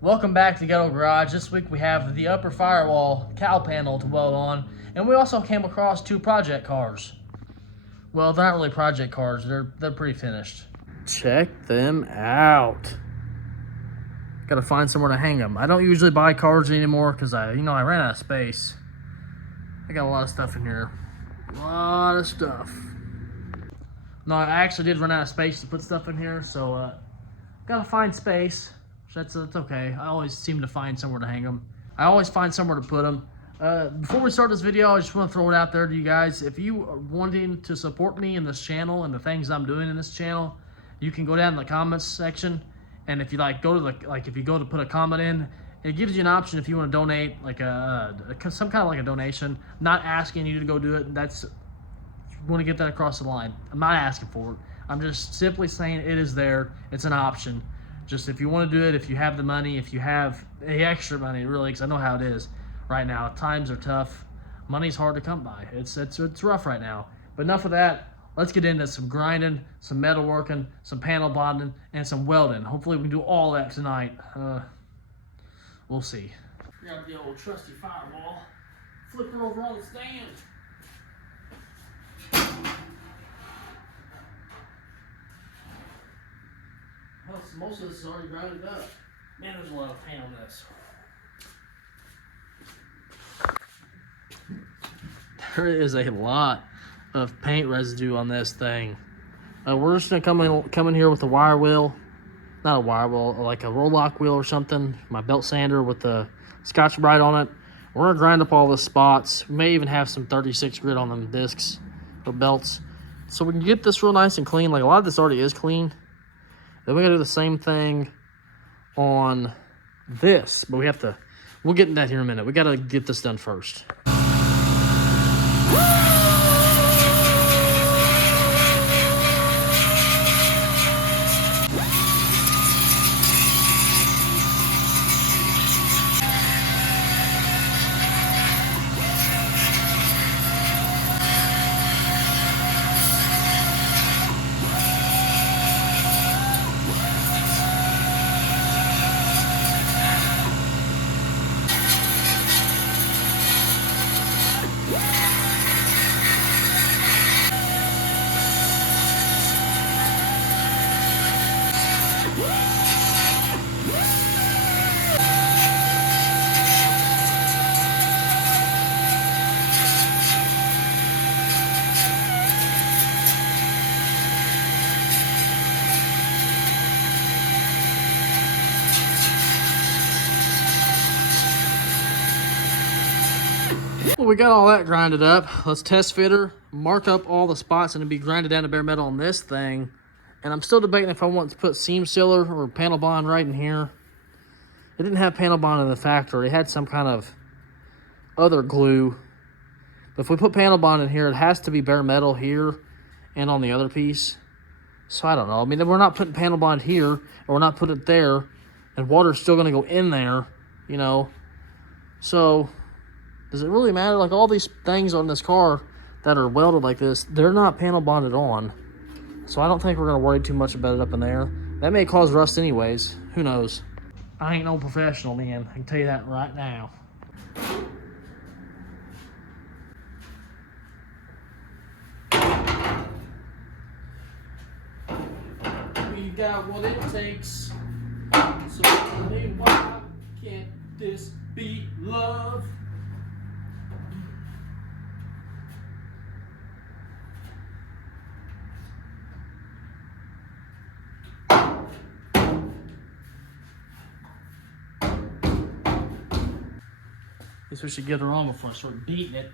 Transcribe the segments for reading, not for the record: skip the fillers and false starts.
Welcome back to the Ghetto Garage. This week we have the upper firewall cowl panel to weld on, and we also came across two project cars. Well, they're not really project cars, they're pretty finished. Check them out. Gotta find somewhere to hang them. I don't usually buy cars anymore because I ran out of space. I got a lot of stuff in here. A lot of stuff. No, I actually did run out of space to put stuff in here, so gotta find space. That's okay. I always seem to find somewhere to hang them. I always find somewhere to put them. Before we start this video, I just want to throw it out there to you guys. If you are wanting to support me in this channel and the things I'm doing in this channel, you can go down in the comments section, and if you if you go to put a comment in, it gives you an option if you want to donate, like some kind of like a donation. I'm not asking you to go do it. That's want to get that across the line. I'm not asking for it. I'm just simply saying it is there. It's an option. Just if you want to do it, if you have the money, if you have the extra money, really, because I know how it is right now. Times are tough. Money's hard to come by. It's rough right now. But enough of that. Let's get into some grinding, some metal working, some panel bonding, and some welding. Hopefully we can do all that tonight. We'll see. Grab the old trusty firewall. Flip her over on the stand. Well, most of this is already grounded up. Man, there's a lot of paint on this. There is a lot of paint residue on this thing. We're just gonna come in here with a wire wheel, not a wire wheel, like a roll lock wheel or something. My belt sander with the Scotch-Brite on it. We're gonna grind up all the spots. We may even have some 36 grit on them discs or belts, so we can get this real nice and clean. Like a lot of this already is clean. Then we gotta do the same thing on this, but we'll get into that here in a minute. We gotta get this done first. Well, we got all that grinded up. Let's test fit her, mark up all the spots, and it'll be grinded down to bare metal on this thing. And I'm still debating if I want to put seam sealer or panel bond right in here. It didn't have panel bond in the factory. It had some kind of other glue. But if we put panel bond in here, it has to be bare metal here and on the other piece. So I don't know. I mean, we're not putting panel bond here, or we're not putting it there, and water's still going to go in there, you know. So does it really matter? Like all these things on this car that are welded like this, they're not panel bonded on. So I don't think we're gonna worry too much about it up in there. That may cause rust anyways. Who knows? I ain't no professional, man. I can tell you that right now. We got what it takes. So tell me why can't this be love? Guess we should get her on before I start beating it.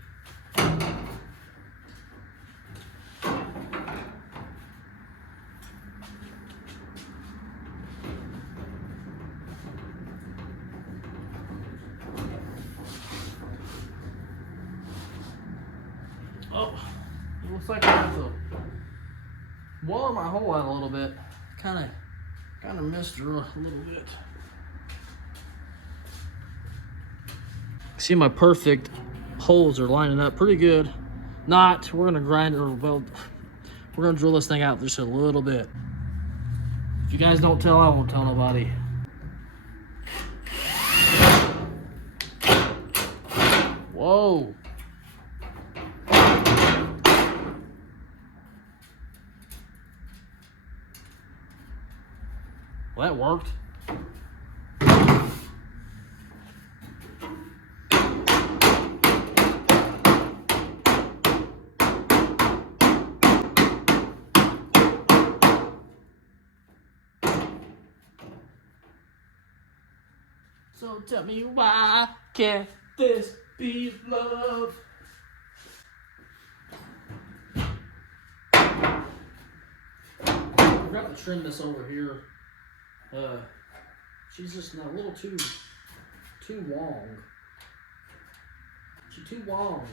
Oh, it looks like I have to water my hole out a little bit. Kind of missed her a little bit. See, my perfect holes are lining up pretty good. Not, we're gonna grind or weld. We're gonna drill this thing out just a little bit. If you guys don't tell, I won't tell nobody. Whoa. Well, that worked. So tell me, why can't this be love? I forgot to trim this over here. She's just a little too long. She's too long.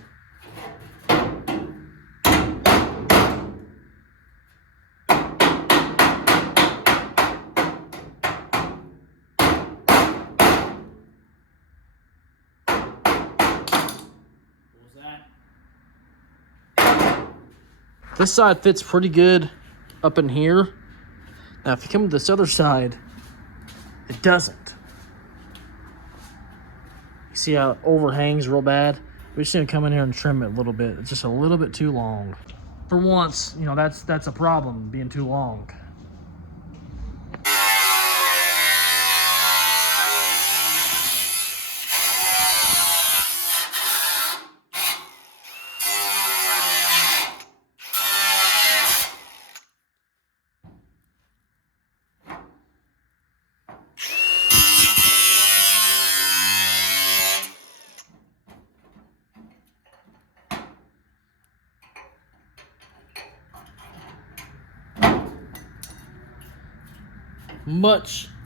This side fits pretty good up in here. Now, if you come to this other side, it doesn't. You see how it overhangs real bad? We're just gonna come in here and trim it a little bit. It's just a little bit too long. For once, you know, that's a problem, being too long.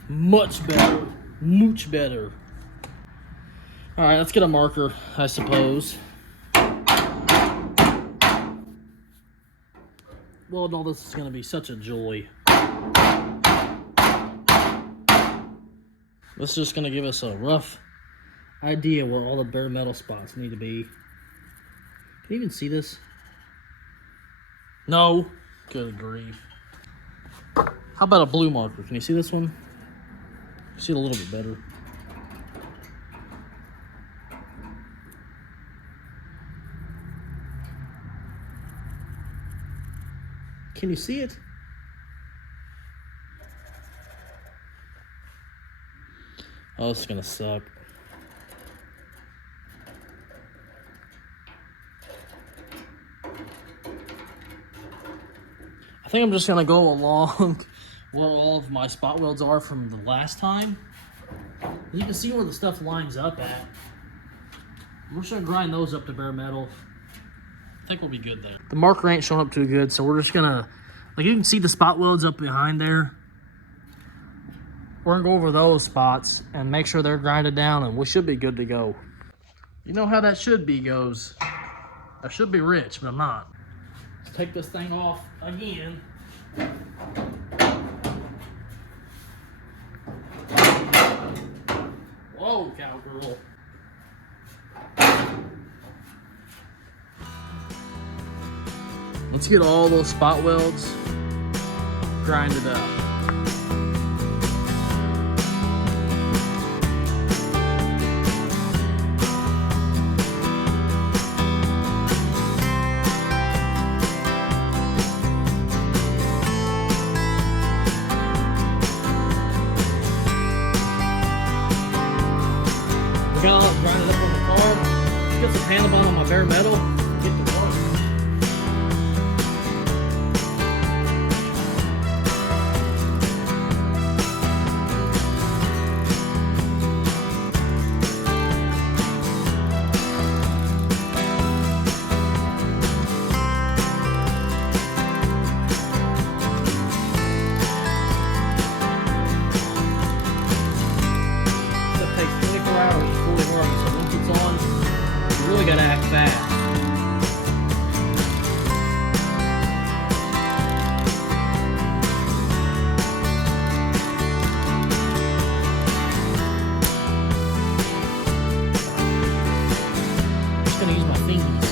Much better. Much better. All right, let's get a marker, I suppose. Well, no, this is going to be such a joy. This is just going to give us a rough idea where all the bare metal spots need to be. Can you even see this? No. Good grief. How about a blue marker? Can you see this one? See it a little bit better. Can you see it? Oh, this is gonna suck. I think I'm just gonna go along where all of my spot welds are from the last time. You can see where the stuff lines up at. We're just gonna grind those up to bare metal. I think we'll be good there. The marker ain't showing up too good, so we're just gonna, like, you can see the spot welds up behind there. We're gonna go over those spots and make sure they're grinded down, and we should be good to go. You know how that should be goes. I should be rich, but I'm not. Let's take this thing off again. Whoa, cowgirl. Let's get all those spot welds grinded up. We got all grinded up on the car. Let's get some handlebar on my bare metal. Get to work. Gotta act fast. I'm just gonna use my fingers.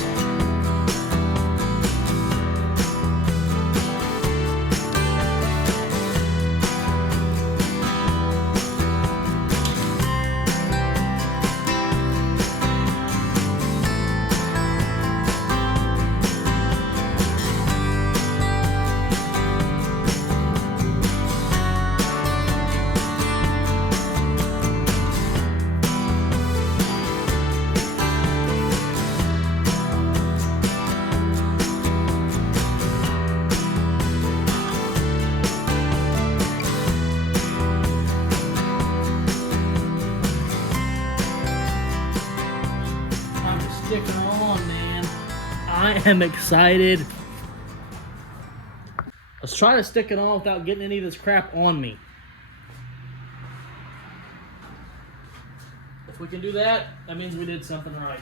sticking on, man. I am excited. Let's try to stick it on without getting any of this crap on me. If we can do that, that means we did something right.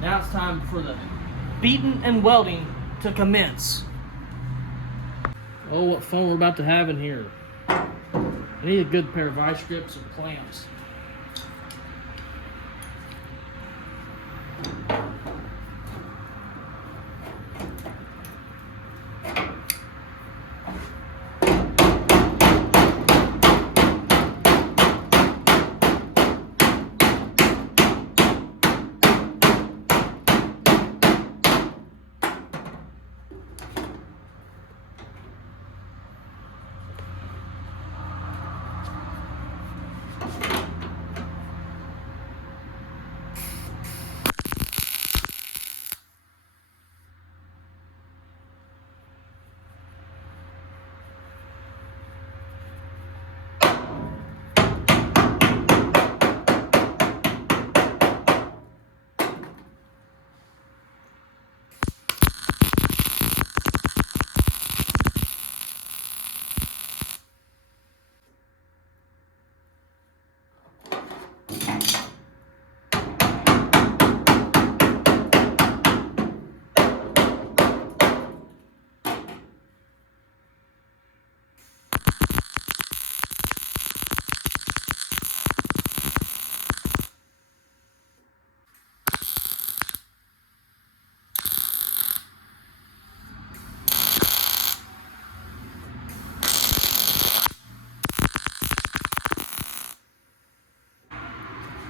Now it's time for the beating and welding to commence. Oh, what fun we're about to have in here. I need a good pair of vice grips and clamps.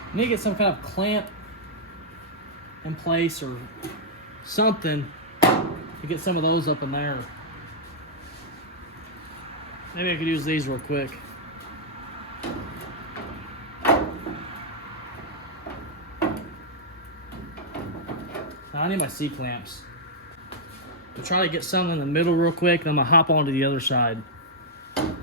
I need to get some kind of clamp in place or something to get some of those up in there. Maybe I could use these real quick. Now I need my C-clamps. I'll try to get some in the middle real quick, then I'm gonna hop onto the other side. Look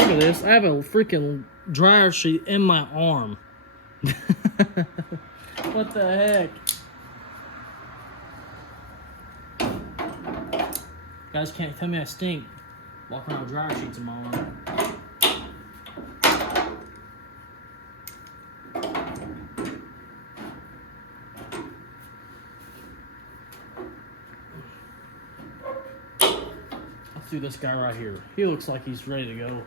at this, I have a freaking dryer sheet in my arm. What the heck? Guys can't tell me I stink. Walking around with dryer sheets in my arm. Let's do this guy right here. He looks like he's ready to go.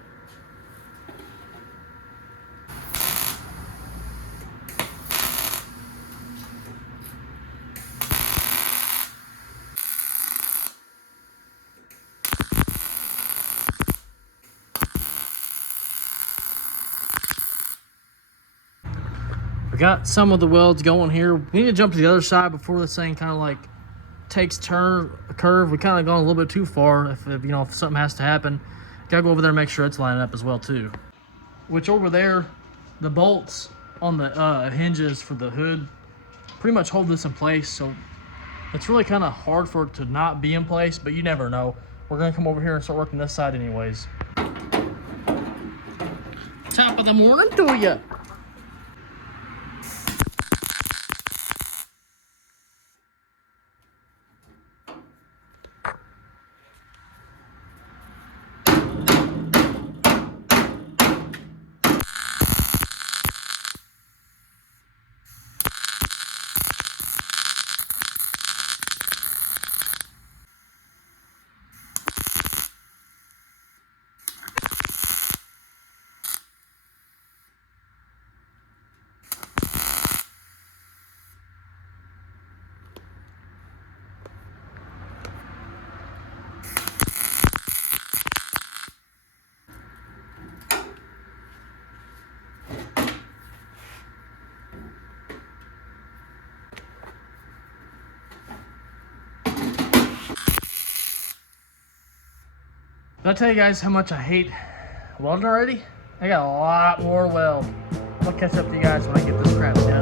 Got some of the welds going here. We need to jump to the other side before this thing kind of like takes a curve. We kind of gone a little bit too far. If you know, if something has to happen, gotta go over there and make sure it's lining up as well too. Which over there, the bolts on the hinges for the hood pretty much hold this in place. So it's really kind of hard for it to not be in place, but you never know. We're gonna come over here and start working this side anyways. Top of the morning to you. Did I tell you guys how much I hate welding already? I got a lot more weld. I'll catch up to you guys when I get this crap done.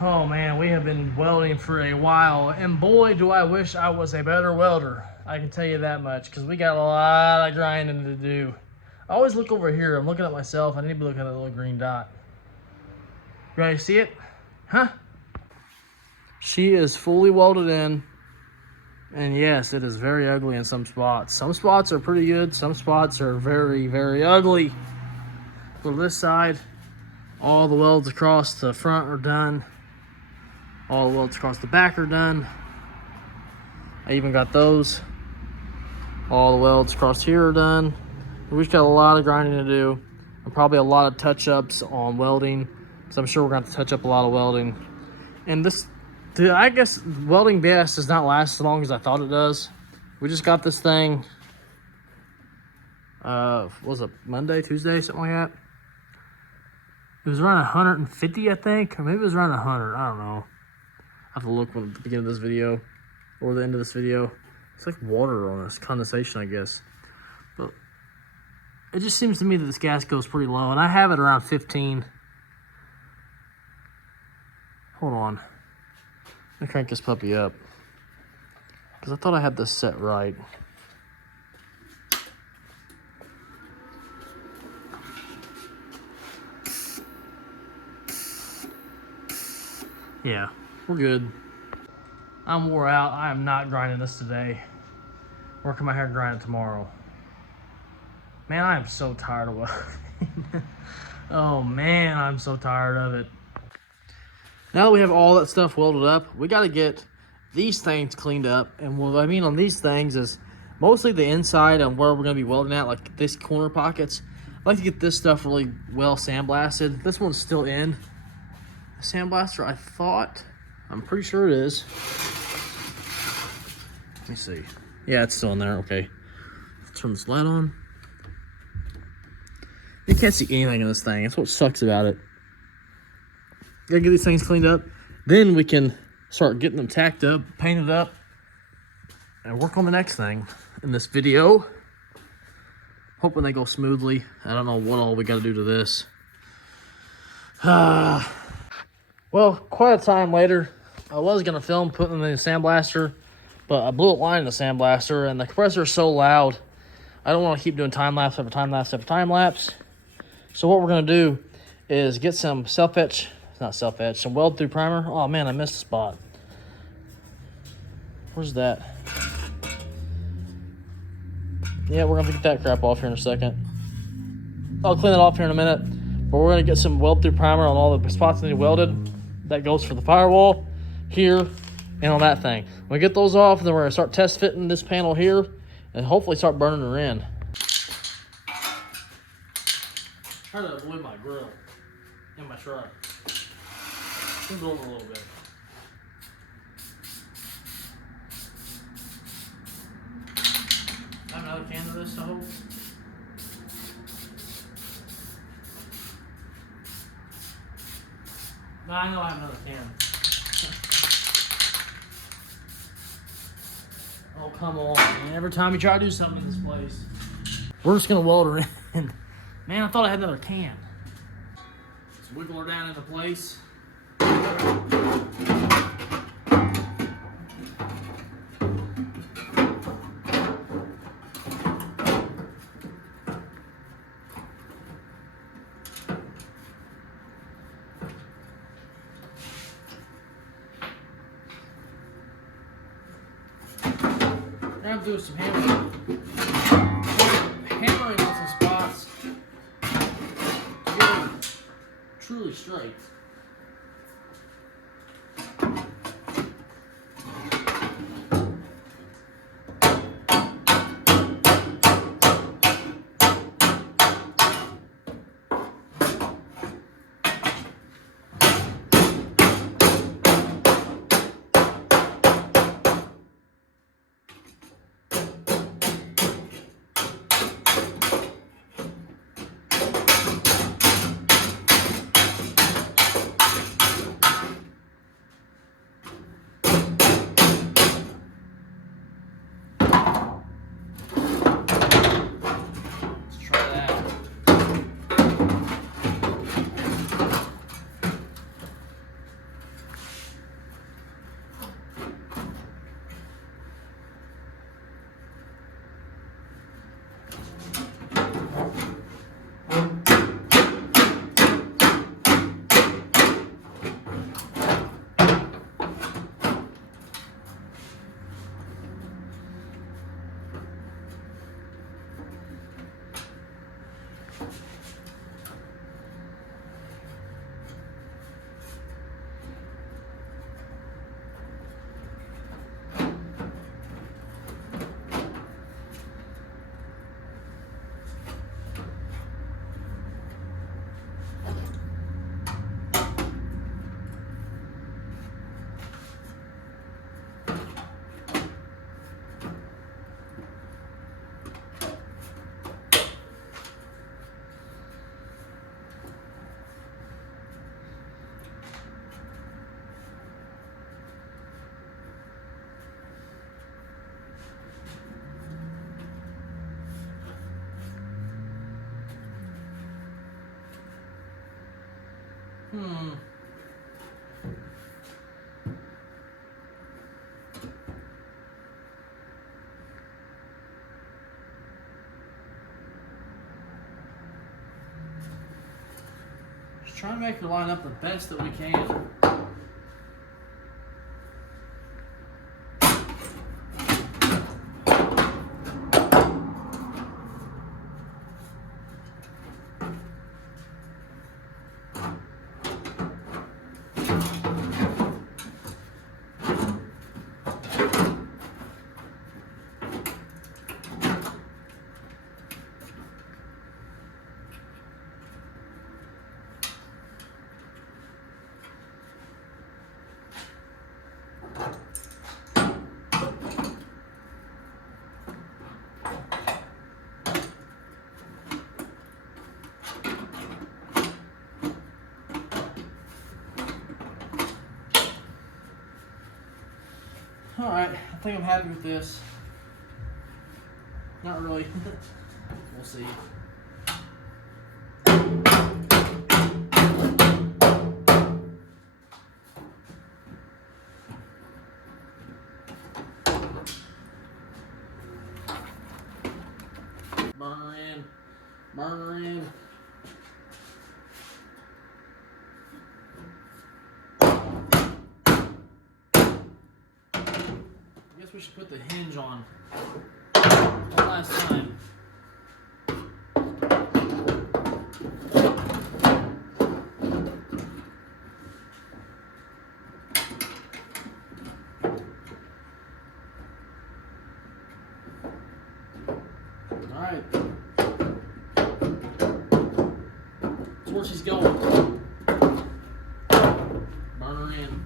Oh man, we have been welding for a while, and boy do I wish I was a better welder. I can tell you that much, because we got a lot of grinding to do. I always look over here. I'm looking at myself. I need to be looking at that little green dot. You ready to see it? Huh? She is fully welded in, and yes, it is very ugly in some spots. Some spots are pretty good. Some spots are very, very ugly. For this side, all the welds across the front are done. All the welds across the back are done. I even got those. All the welds across here are done. We've got a lot of grinding to do, and probably a lot of touch-ups on welding, because I'm sure we're going to have to touch up a lot of welding. And this, I guess welding BS does not last as long as I thought it does. We just got this thing, was it Monday, Tuesday, something like that? It was around 150, I think, or maybe it was around 100, I don't know. I have to look at the beginning of this video or the end of this video. It's like water on this, condensation, I guess. But it just seems to me that this gas goes pretty low, and I have it around 15. Hold on. Let me crank this puppy up, because I thought I had this set right. Yeah, we're good. I'm wore out. I am not grinding this today. Working my hair, grind it tomorrow. Man, I am so tired of welding. Oh man, I'm so tired of it. Now that we have all that stuff welded up, we got to get these things cleaned up. And what I mean on these things is mostly the inside and where we're going to be welding at, like this corner pockets. I like to get this stuff really well sandblasted. This one's still in the sandblaster, I thought. I'm pretty sure it is. Let me see. Yeah, it's still in there. Okay. Let's turn this light on. You can't see anything in this thing. That's what sucks about it. Gotta get these things cleaned up. Then we can start getting them tacked up, painted up, and work on the next thing in this video. Hoping they go smoothly. I don't know what all we gotta do to this. Well, quite a time later, I was gonna film putting them in the sandblaster, but I blew a line in the sandblaster, and the compressor is so loud, I don't want to keep doing time lapse after time lapse after time lapse. So what we're gonna do is get some some weld through primer. Oh man, I missed a spot. Where's that? Yeah, we're gonna get that crap off here in a second. I'll clean it off here in a minute, but we're gonna get some weld through primer on all the spots that need welded. That goes for the firewall here and on that thing. When we get those off, then we're gonna start test fitting this panel here and hopefully start burning her in. Try to avoid my grill in my truck. Move it over a little bit. I have another can of this, I hope. No, I know I have another can. Oh, come on, man. Every time you try to do something in this place. We're just gonna weld her in. Man, I thought I had another can. Just wiggle her down into place. Now I'm doing some hammer. straight. Just trying to make her line up the best that we can. Alright, I think I'm happy with this. Not really. We'll see. Burner in. Burner in. I guess we should put the hinge on one last time. Alright. That's where she's going. Burner in.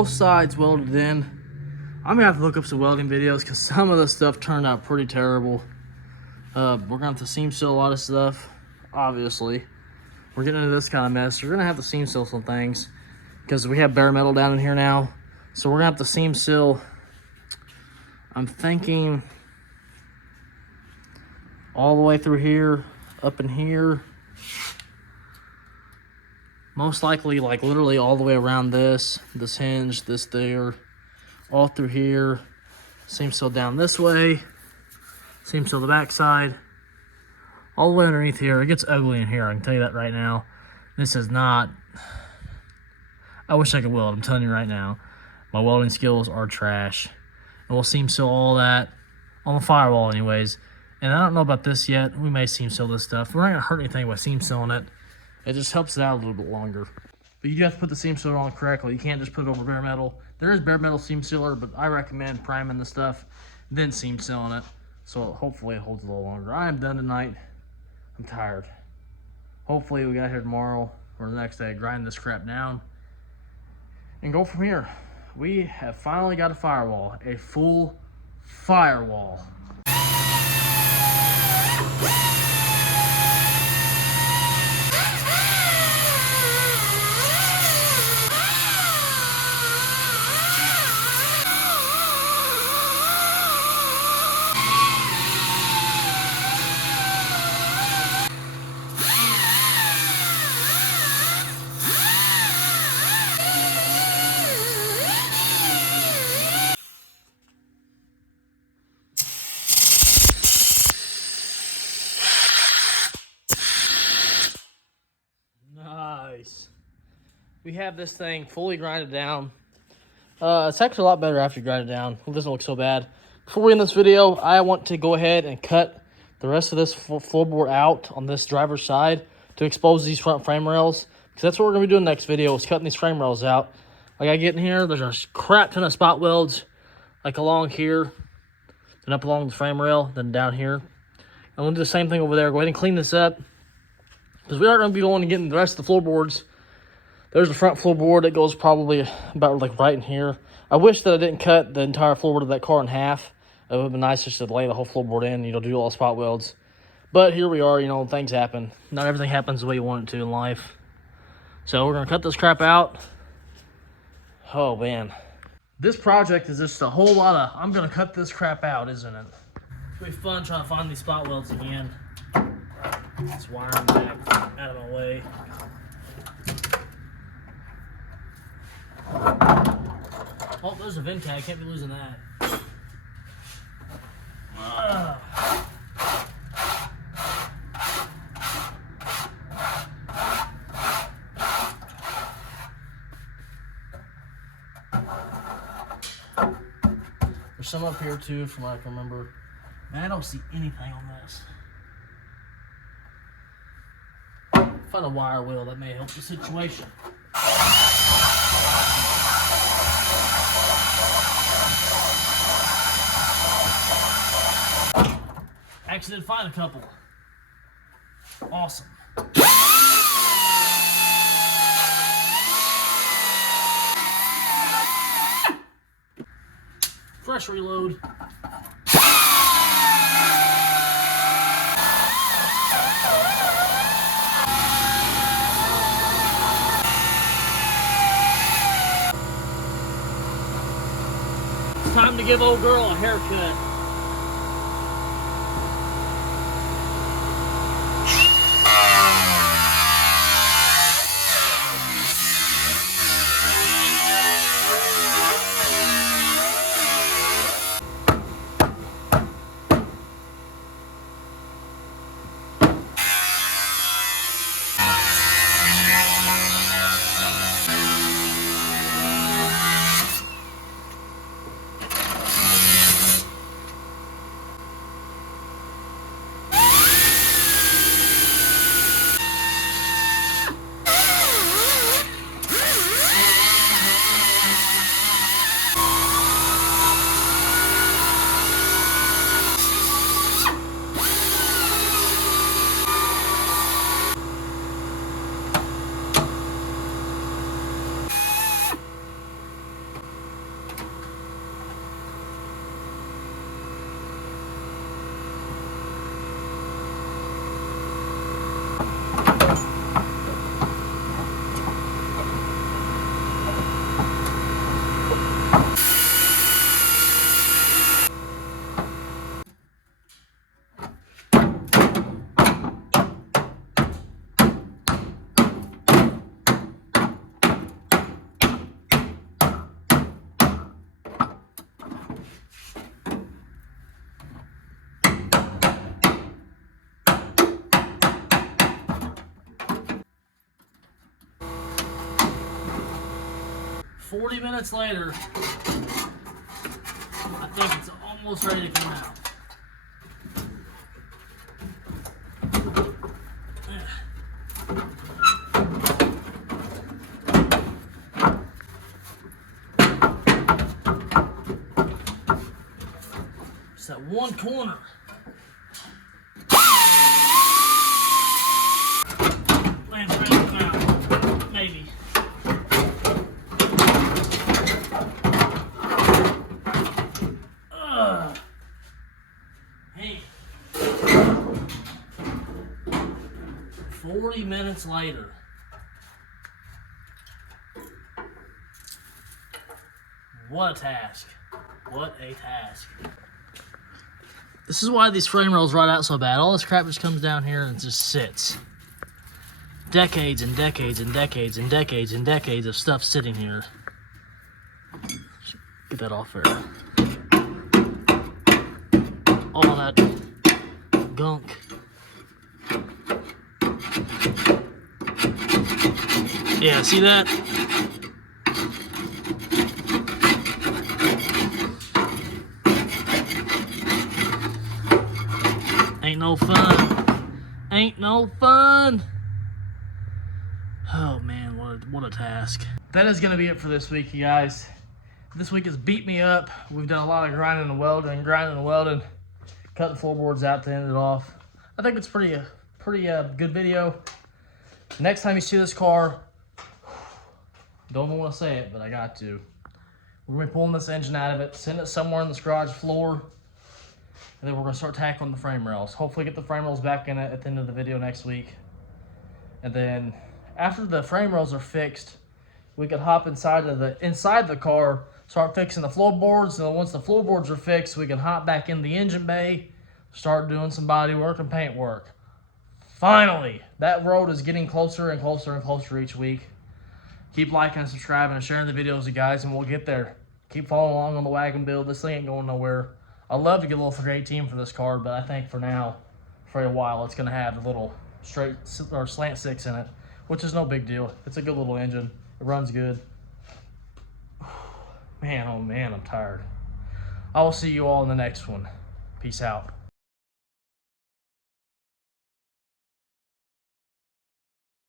both sides welded in. I'm gonna have to look up some welding videos because some of the stuff turned out pretty terrible. We're gonna have to seam seal a lot of stuff, obviously. We're getting into this kind of mess. We're gonna have to seam seal some things because we have bare metal down in here now. So we're gonna have to seam seal, I'm thinking, all the way through here, up in here. Most likely, like literally all the way around this hinge, this there, all through here. Seam seal down this way. Seam seal the back side. All the way underneath here. It gets ugly in here, I can tell you that right now. This is not, I wish I could weld, I'm telling you right now. My welding skills are trash. And we'll seam seal all that on the firewall anyways. And I don't know about this yet. We may seam seal this stuff. We're not gonna hurt anything by seam sealing it. It just helps it out a little bit longer. But you do have to put the seam sealer on correctly. You can't just put it over bare metal. There is bare metal seam sealer, but I recommend priming the stuff, then seam sealing it. So hopefully it holds a little longer. I am done tonight. I'm tired. Hopefully we got here tomorrow or the next day, grind this crap down and go from here. We have finally got a firewall, a full firewall. Nice. We have this thing fully grinded down. It's actually a lot better after you grind it down. It doesn't look so bad. Before we end this video, I want to go ahead and cut the rest of this floorboard out on this driver's side to expose these front frame rails. Because that's what we're going to be doing next video, is cutting these frame rails out. Like I get in here, there's a crap ton of spot welds, like along here, then up along the frame rail, then down here. And we'll do the same thing over there. Go ahead and clean this up, because we aren't going to be going and getting the rest of the floorboards. There's the front floorboard that goes probably about like right in here. I wish that I didn't cut the entire floorboard of that car in half. It would have been nice just to lay the whole floorboard in, do all the spot welds. But here we are, things happen. Not everything happens the way you want it to in life. So we're going to cut this crap out. Oh, man. This project is just a whole lot of, I'm going to cut this crap out, isn't it? It's going to be fun trying to find these spot welds again. Let's wire them back out of my way. Oh, there's a vent tag. Can't be losing that. There's some up here too, from what I can remember. Man, I don't see anything on this. Find a wire wheel that may help the situation. Actually did find a couple. Awesome. Fresh reload. It's time to give old girl a haircut. 40 minutes later, I think it's almost ready to come out. It's that one corner. Lands right on the ground. Maybe. Hey. 40 minutes later. What a task. What a task. This is why these frame rails rot out so bad. All this crap just comes down here and just sits. Decades and decades and decades and decades and decades of stuff sitting here. Get that off there. All that gunk. Yeah, see that? Ain't no fun. Ain't no fun. Oh man, what a task. That is gonna be it for this week, you guys. This week has beat me up. We've done a lot of grinding and welding, cutting floorboards out to end it off. I think it's pretty good video. Next time you see this car, don't want to say it, but I got to. We're gonna be pulling this engine out of it, send it somewhere on this garage floor, and then we're gonna start tackling the frame rails. Hopefully get the frame rails back in it at the end of the video next week. And then after the frame rails are fixed, we could hop inside the car, start fixing the floorboards, and then once the floorboards are fixed, we can hop back in the engine bay, start doing some body work and paint work. Finally, that road is getting closer and closer and closer each week. Keep liking and subscribing and sharing the videos, you guys, and we'll get there. Keep following along on the wagon build. This thing ain't going nowhere. I'd love to get a little 318 for this car, but I think for now, for a while, it's going to have a little straight or slant six in it, which is no big deal. It's a good little engine. It runs good. Man, oh man, I'm tired. I will see you all in the next one. Peace out.